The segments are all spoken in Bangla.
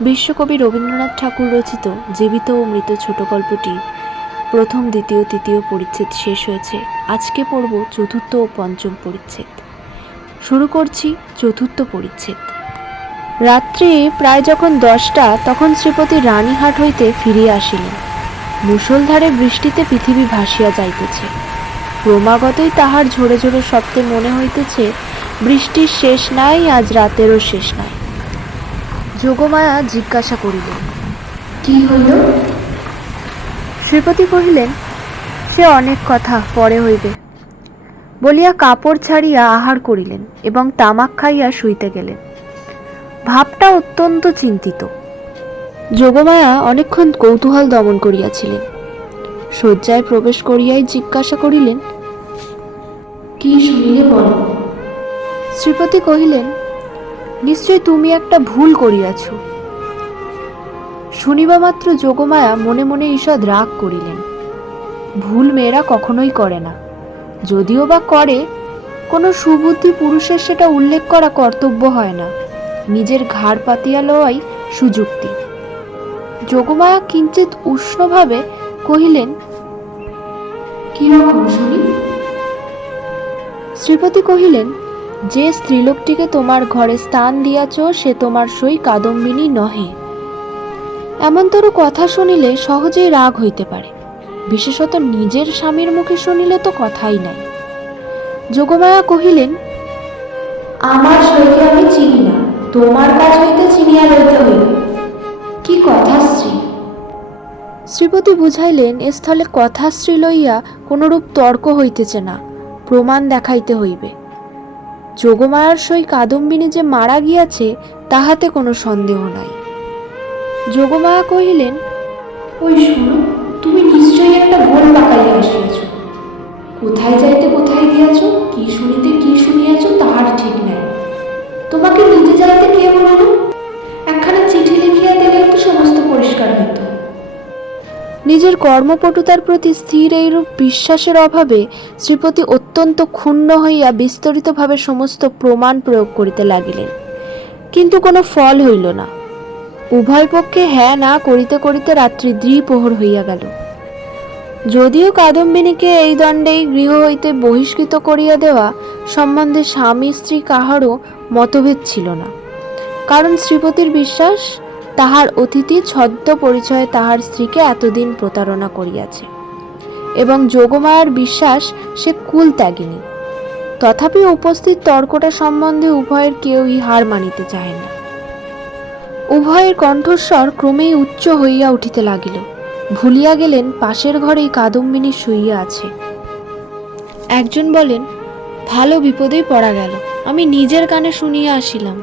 বিশ্বকবি রবীন্দ্রনাথ ঠাকুর রচিত জীবিত ও মৃত ছোট গল্পটি প্রথম, দ্বিতীয়, তৃতীয় পরিচ্ছেদ শেষ হয়েছে। আজকে পড়ব চতুর্থ ও পঞ্চম পরিচ্ছেদ। শুরু করছি চতুর্থ পরিচ্ছেদ। রাত্রি প্রায় যখন দশটা, তখন শ্রীপতি রানীহাট হইতে ফিরিয়া আসিলেন। মুষলধারে বৃষ্টিতে পৃথিবী ভাসিয়া যাইতেছে। ক্রমাগতই তাহার ঝোড়ে ঝোড়ে শব্দে মনে হইতেছে, বৃষ্টির শেষ নাই, আজ রাতেরও শেষ নাই। যোগমায়া জিজ্ঞাসা করিলেন কি হইল? শ্রীপতি কহিলেন সে অনেক কথা পরে হইবে। বলিয়া কাপড় ছাড়িয়া আহার করিলেন এবং তামাক খাইয়া শুইতে গেলেন। ভাবটা অত্যন্ত চিন্তিত। যোগমায়া অনেকক্ষণ কৌতূহল দমন করিয়াছিলেন। শয্যায় প্রবেশ করিয়াই জিজ্ঞাসা করিলেন কি শুনিলে বলো? শ্রীপতি কহিলেন নিশ্চয় তুমি একটা ভুল করিয়াছ। শুনিবা মাত্র যোগমায়া মনে মনে ঈষৎ রাগ করিলেন। ভুল মেয়েরা কখনোই করে না। যদিও বা করে, কোনো সুবুদ্ধি পুরুষের সেটা উল্লেখ করা কর্তব্য হয় না। নিজের ঘাড় পাতিয়া লওয়াই সুযুক্তি। যোগমায়া কিঞ্চিত উষ্ণভাবে কহিলেন কীরকম শুনি? শ্রীপতি কহিলেন যে স্ত্রীলোকটিকে তোমার ঘরে স্থান দিয়াছ সে তোমার সই কাদম্বিনী নহে। এমনতর কথা শুনিলে সহজেই রাগ হইতে পারে। বিশেষত নিজের স্বামীর মুখে শুনিলে তো কথাই নাই। যোগমায়া কহিলেন আমার সইকে আমি চিনি না তোমার কাছ হইতে চিনিয়া লইতে হইবে। কি কথা শ্রী শ্রীপতি বুঝাইলেন এ স্থলে কথাশ্রী লইয়া কোনরূপ তর্ক হইতেছে না প্রমাণ দেখাইতে হইবে। যোগমায়ার সই কাদম্বিনী যে মারা গিয়াছে, তাহাতে কোনো সন্দেহ নাই। যোগমায়া কহিলেন, ওই শুনো, তুমি নিশ্চয়ই একটা গোল পাকাইয়া আসিয়াছ কোথায় যাইতে কোথায় গিয়াছ, কি শুনিতে কি শুনিয়াছ নিজের কর্মপটুতার প্রতি স্থির এইরূপ বিশ্বাসের অভাবে শ্রীপতি অত্যন্ত ক্ষুণ্ণ হইয়া বিস্তারিতভাবে সমস্ত প্রমাণ প্রয়োগ করিতে লাগিলেন। কিন্তু কোনো ফল হইল না। উভয় পক্ষে হ্যাঁ না করিতে করিতে রাত্রি দ্বিপ্রহর হইয়া গেল। যদিও কাদম্বিনীকে এই দণ্ডেই গৃহ হইতে বহিষ্কৃত করিয়া দেওয়া সম্বন্ধে স্বামী স্ত্রী কাহারও মতভেদ ছিল না। কারণ শ্রীপতির বিশ্বাস তাহার অতিথি ছদ্ম পরিচয়ে তাহার স্ত্রীকে এতদিন প্রতারণা করিয়াছে। এবং যোগমায়ার বিশ্বাস, সে কুল ত্যাগিনী। তথাপি উপস্থিত তর্কটা সম্বন্ধে উভয়ের কেউই হার মানিতে চাহে না। উভয়ের কণ্ঠস্বর ক্রমেই উচ্চ হইয়া উঠিতে লাগিল। ভুলিয়া গেলেন, পাশের ঘরেই কাদম্বিনী শুইয়া আছে। একজন বলেন, ভালো বিপদেই পড়া গেল। আমি নিজের কানে শুনিয়া আসিলাম।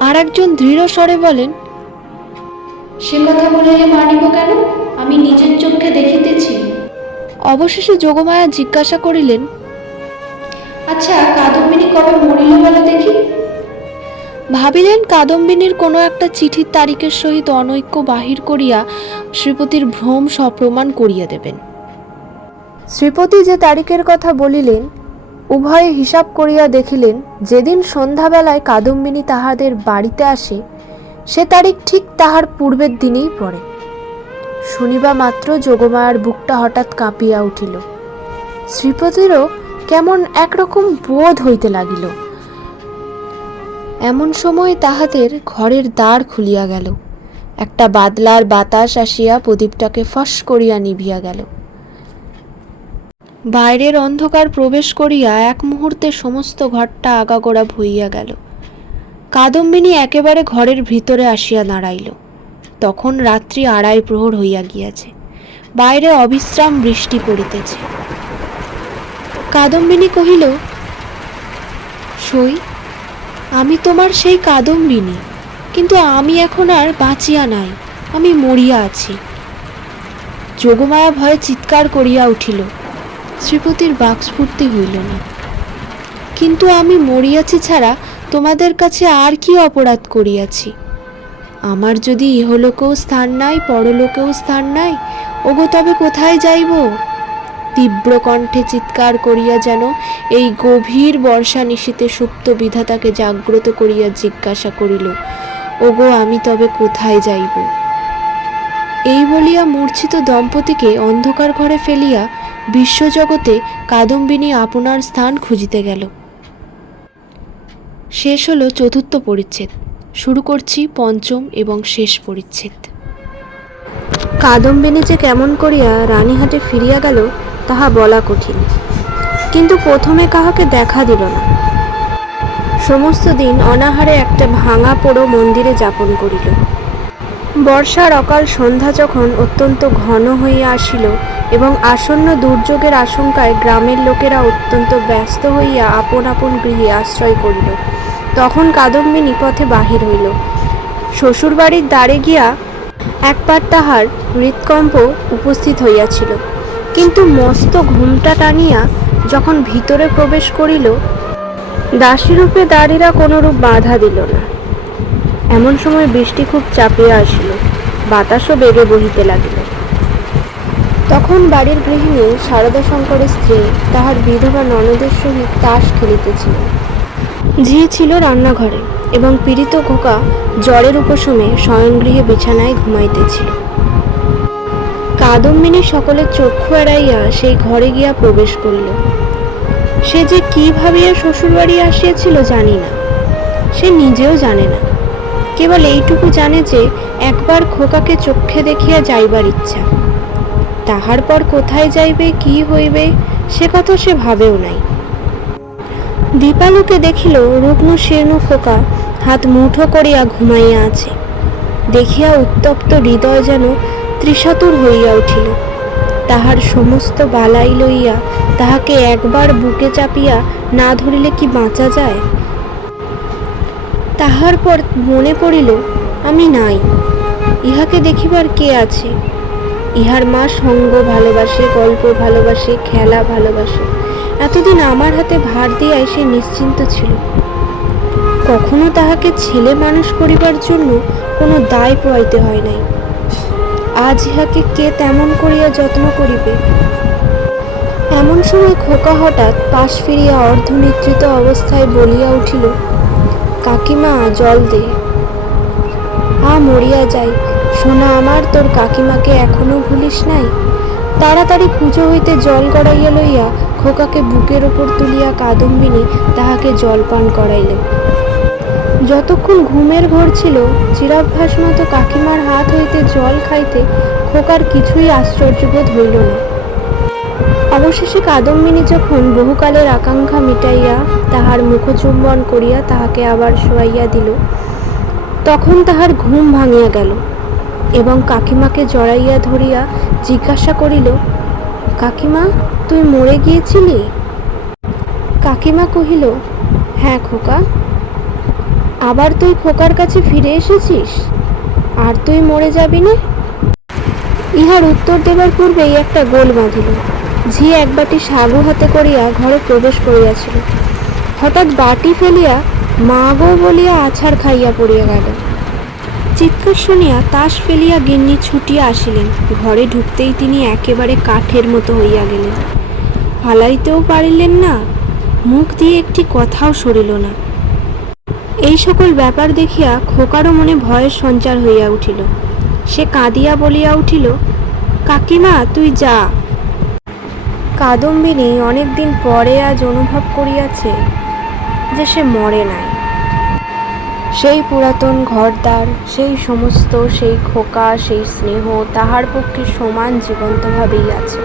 আর একজন দৃঢ় স্বরে বলেন সে কথা বলিলে মানিব কেন? আমি নিজের চোখে দেখিতেছি। অবশেষে যোগমায়া জিজ্ঞাসা করিলেন আচ্ছা কাদম্বিনী কবে মরিল বলো দেখি। ভাবিলেন কাদম্বিনীর কোনো একটা চিঠির তারিখের সহিত অনৈক্য বাহির করিয়া শ্রীপতির ভ্রম সপ্রমাণ করিয়া দেবেন। শ্রীপতি যে তারিখের কথা বলিলেন উভয়ে হিসাব করিয়া দেখিলেন, যেদিন সন্ধ্যাবেলায় কাদম্বিনী তাহাদের বাড়িতে আসে, সে তারিখ ঠিক তাহার পূর্বের দিনেই পড়ে। শুনিবা মাত্র যোগমায়ার বুকটা হঠাৎ কাঁপিয়া উঠিল। শ্রীপতিরও কেমন একরকম বোধ হইতে লাগিল। এমন সময় তাহাদের ঘরের দ্বার খুলিয়া গেল। একটা বাদলার বাতাস আসিয়া প্রদীপটাকে ফস করিয়া নিভিয়া গেল। বাইরের অন্ধকার প্রবেশ করিয়া এক মুহূর্তে সমস্ত ঘরটা আগাগোড়া ভইয়া গেল। কাদম্বিনী একেবারে ঘরের ভিতরে আসিয়া দাঁড়াইল। তখন রাত্রি আড়াই প্রহর হইয়া গিয়াছে। বাইরে অবিশ্রাম বৃষ্টি পড়িতেছে। কাদম্বিনী কহিল, সই, আমি তোমার সেই কাদম্বিনী, কিন্তু আমি এখন আর বাঁচিয়া নাই, আমি মরিয়া আছি। যোগমায়া ভয়ে চিৎকার করিয়া উঠিল শ্রীপতির বাক্স্ফূর্তি হইল না। কিন্তু আমি মরিয়াছি ছাড়া তোমাদের কাছে আর কি অপরাধ করিয়াছি? আমার যদি ইহলোকেও স্থান নাই, পরলোকেও স্থান নাই, ওগো তবে কোথায় যাইব? তীব্র কণ্ঠে চিৎকার করিয়া যেন এই গভীর বর্ষা নিশীতে সুপ্ত বিধাতাকে জাগ্রত করিয়া জিজ্ঞাসা করিল, ওগো, আমি তবে কোথায় যাইব? এই বলিয়া মূর্ছিত দম্পতিকে অন্ধকার ঘরে ফেলিয়া বিশ্বজগতে কাদম্বিনী আপনার স্থান খুঁজিতে গেল। শেষ হলো চতুর্থ পরিচ্ছেদ। শুরু করছি পঞ্চম এবং শেষ পরিচ্ছেদ। কাদম্বিনী যে কেমন করিয়া রানীহাটে ফিরিয়া গেল, তাহা বলা কঠিন। কিন্তু প্রথমে কাহাকে দেখা দিল না। সমস্ত দিন অনাহারে একটা ভাঙা পোড়ো মন্দিরে যাপন করিল। বর্ষার অকাল সন্ধ্যা যখন অত্যন্ত ঘন হইয়া আসিল এবং আসন্ন দুর্যোগের আশঙ্কায় গ্রামের লোকেরা অত্যন্ত ব্যস্ত হইয়া আপন আপন গৃহে আশ্রয় করিল। তখন কাদম্বিনী পথে বাহির হইল। শ্বশুরবাড়ির দ্বারে গিয়া একবার তাহার হৃৎকম্প উপস্থিত হইয়াছিল। কিন্তু মস্ত ঘুমটা টানিয়া যখন ভিতরে প্রবেশ করিল, দাসীরূপে দাঁড়িরা কোনরূপ বাধা দিল না। এমন সময় বৃষ্টি খুব চাপিয়া আসিল। বাতাসও বেগে বহিতে লাগিল। তখন বাড়ির গৃহিণী শারদা শঙ্করের স্ত্রী তাহার বিধবা ননদের সহিত তাস খেলিতেছিল। ঝি ছিল রান্নাঘরে এবং পীড়িত খোকা জ্বরের উপশমে শয়নগৃহে বিছানায় ঘুমাইতেছিল। কাদম্বিনী সকলের চক্ষু এড়াইয়া সেই ঘরে গিয়া প্রবেশ করিল। সে যে কি ভাবিয়া শ্বশুরবাড়ি আসিয়াছিল জানি না। সে নিজেও জানে না। কেবল এইটুকু জানে যে একবার খোকাকে চক্ষে দেখিয়া যাইবার ইচ্ছা। তাহার পর কোথায় যাইবে, কি হইবে, সে কথা সে ভাবেও নাই। দীপালুকে দেখিল রুগ্ন শীর্ণ খোকা হাত মুঠো করিয়া ঘুমাইয়া আছে। দেখিয়া উত্তপ্ত হৃদয় যেন ত্রিশাতুর হইয়া উঠিল। তাহার সমস্ত বালাই লইয়া তাহাকে একবার বুকে চাপিয়া না ধরিলে কি বাঁচা যায়? তাহার পর মনে পড়িল, আমি নাই। ইহাকে দেখিবার কে আছে? ইহার মা সঙ্গ ভালোবাসে, গল্প ভালোবাসে, খেলা ভালোবাসে। এতদিন আমার হাতে ভার দিয়া সে নিশ্চিন্ত ছিল। কখনো তাহাকে ছেলে মানুষ করিবার জন্য কোনো দায় পোয়াইতে হয় নাই। আজ ইহাকে কে তেমন করিয়া যত্ন করিবে? এমন সময় খোকা হঠাৎ পাশ ফিরিয়া অর্ধনিদ্রিত অবস্থায় বলিয়া উঠিল, কাকিমা, জল দে। আ, মরিয়া যাই। সোনা আমার, তোর কাকিমাকে এখনও ভুলিস নাই? তাড়াতাড়ি পুজো হইতে জল গড়াইয়া লইয়া খোকাকে বুকের ওপর তুলিয়া কাদম্বিনী তাহাকে জল পান করাইল। যতক্ষণ ঘুমের ঘর ছিল, চিরাভ্যাস মতো কাকিমার হাত হইতে জল খাইতে খোকার কিছুই আশ্চর্যবোধ হইল না। অবশেষে কাদম্বিনী যখন বহুকালের আকাঙ্ক্ষা মিটাইয়া তাহার মুখচুম্বন করিয়া তাহাকে আবার শোয়াইয়া দিল, তখন তাহার ঘুম ভাঙিয়া গেল। এবং কাকিমাকে জড়াইয়া ধরিয়া জিজ্ঞাসা করিল, কাকিমা, তুই মরে গিয়েছিলি? কাকিমা কহিল হ্যাঁ খোকা, আবার তুই খোকার কাছে ফিরে এসেছিস? আর তুই মরে যাবি না? ইহার উত্তর দেবার পূর্বেই একটা গোল বাঁধিল। ঝি এক বাটি সাগু হাতে করিয়া ঘরে প্রবেশ করিয়াছিল। হঠাৎ বাটি ফেলিয়া, মা গো বলিয়া আছাড় খাইয়া পড়িয়া গেল। চিৎকার শুনিয়া তাস ফেলিয়া গিন্নি ছুটিয়া আসিলেন। ঘরে ঢুকতেই তিনি একেবারে কাঠের মতো হইয়া গেলেন। পালাইতেও পারিলেন না, মুখ দিয়ে একটি কথাও সরিল না। এই সকল ব্যাপার দেখিয়া খোকারও মনে ভয়ের সঞ্চার হইয়া উঠিল। সে কাঁদিয়া বলিয়া উঠিল, কাকিমা, তুই যা। কাদম্বিনী অনেকদিন পরে আজ অনুভব করিয়াছে যে সে মরে নাই। সেই পুরাতন ঘরদ্বার, সেই সমস্ত, সেই খোকা, সেই স্নেহ তাহার পক্ষে সমান জীবন্তভাবেই আছে।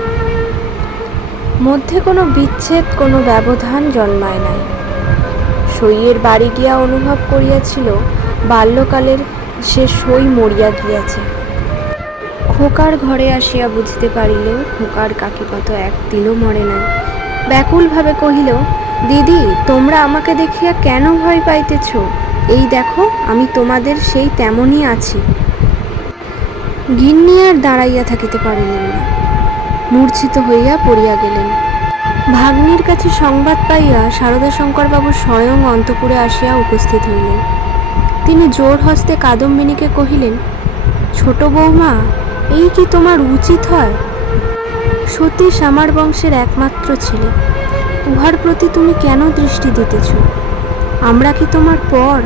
মধ্যে কোনো বিচ্ছেদ, কোনো ব্যবধান জন্মায় নাই। সইয়ের বাড়ি গিয়া অনুভব করিয়াছিল, বাল্যকালের সে সই মরিয়া গিয়াছে। খোকার ঘরে আসিয়া বুঝতে পারিল খোকার কাকিমা তো একদিনও মরে নাই। ব্যাকুলভাবে কহিল, দিদি, তোমরা আমাকে দেখিয়া কেন ভয় পাইতেছ? এই দেখো, আমি তোমাদের সেই তেমনই আছি। গিন্নি আর দাঁড়াইয়া থাকিতে পারিলেন না। মূর্ছিত হইয়া পড়িয়া গেলেন। ভাগ্নির কাছে সংবাদ পাইয়া শারদা শঙ্করবাবু স্বয়ং অন্তপুরে আসিয়া উপস্থিত হইলেন। তিনি জোর হস্তে কাদম্বিনীকে কহিলেন, ছোট বৌমা, এই কি তোমার উচিত হয়? সতীশ আমার বংশের একমাত্র ছেলে। উহার প্রতি তুমি কেন দৃষ্টি দিতেছ? আমরা কি তোমার পর?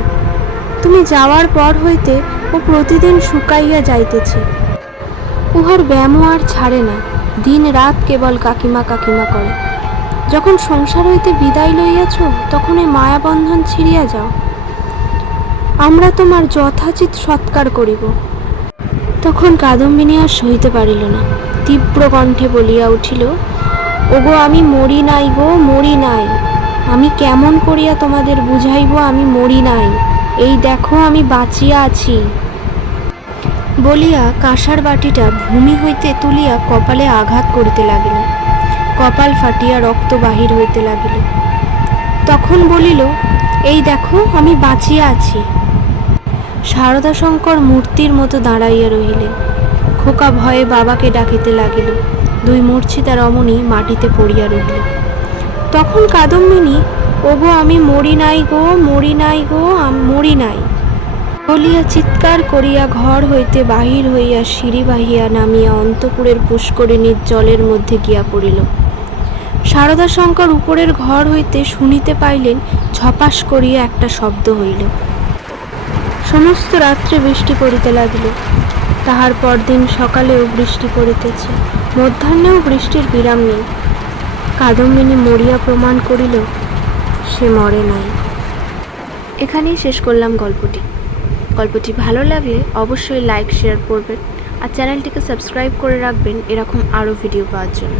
তুমি যাওয়ার পর হইতে ও প্রতিদিন শুকাইয়া যাইতেছে। উহার ব্যায়ামও আর ছাড়ে না, দিন রাত কেবল কাকিমা কাকিমা করে। যখন সংসার হইতে বিদায় লইয়াছ, তখন এই মায়াবন্ধন ছিঁড়িয়া যাও। আমরা তোমার যথাচিত সৎকার করিব। তখন কাদম্বিনী আর সইতে পারিল না। তীব্র কণ্ঠে বলিয়া উঠিল, ওগো, আমি মরি নাই গো, মরি নাই। আমি কেমন করিয়া তোমাদের বুঝাইব আমি মরি নাই। এই দেখো আমি বাঁচিয়া আছি। বলিয়া কাঁসার বাটিটা ভূমি হইতে তুলিয়া কপালে আঘাত করিতে লাগিল। কপাল ফাটিয়া রক্ত বাহির হইতে লাগিল। তখন বলিল, এই দেখো আমি বাঁচিয়া আছি। শারদা শঙ্কর মূর্তির মতো দাঁড়াইয়া রহিলেন। খোকা ভয়ে বাবাকে ডাকিতে লাগিল। দুই মূর্ছিতা রমণী মাটিতে পড়িয়া রহিল তখন কাদম্বিনী ওগো আমি মরি নাই গো, মরি নাই গো মরি নাই। বলিয়া চিৎকার করিয়া ঘর হইতে বাহির হইয়া সিঁড়ি বাহিয়া নামিয়া অন্তপুরের পুষ্করিণীর জলের মধ্যে গিয়া পড়িল। শারদা শঙ্কর উপরের ঘর হইতে শুনিতে পাইলেন, ঝপাস করিয়া একটা শব্দ হইল। সমস্ত রাত্রে বৃষ্টি পড়িতে লাগিল। তাহার পরদিন সকালেও বৃষ্টি পড়িতেছে। মধ্যাহ্নেও বৃষ্টির বিরাম নেই। কাদম্বিনী মরিয়া প্রমাণ করিল সে মরে নাই। এখানেই শেষ করলাম গল্পটি। গল্পটি ভালো লাগলে অবশ্যই লাইক, শেয়ার করবেন আর চ্যানেলটিকে সাবস্ক্রাইব করে রাখবেন এরকম আরও ভিডিও পাওয়ার জন্য।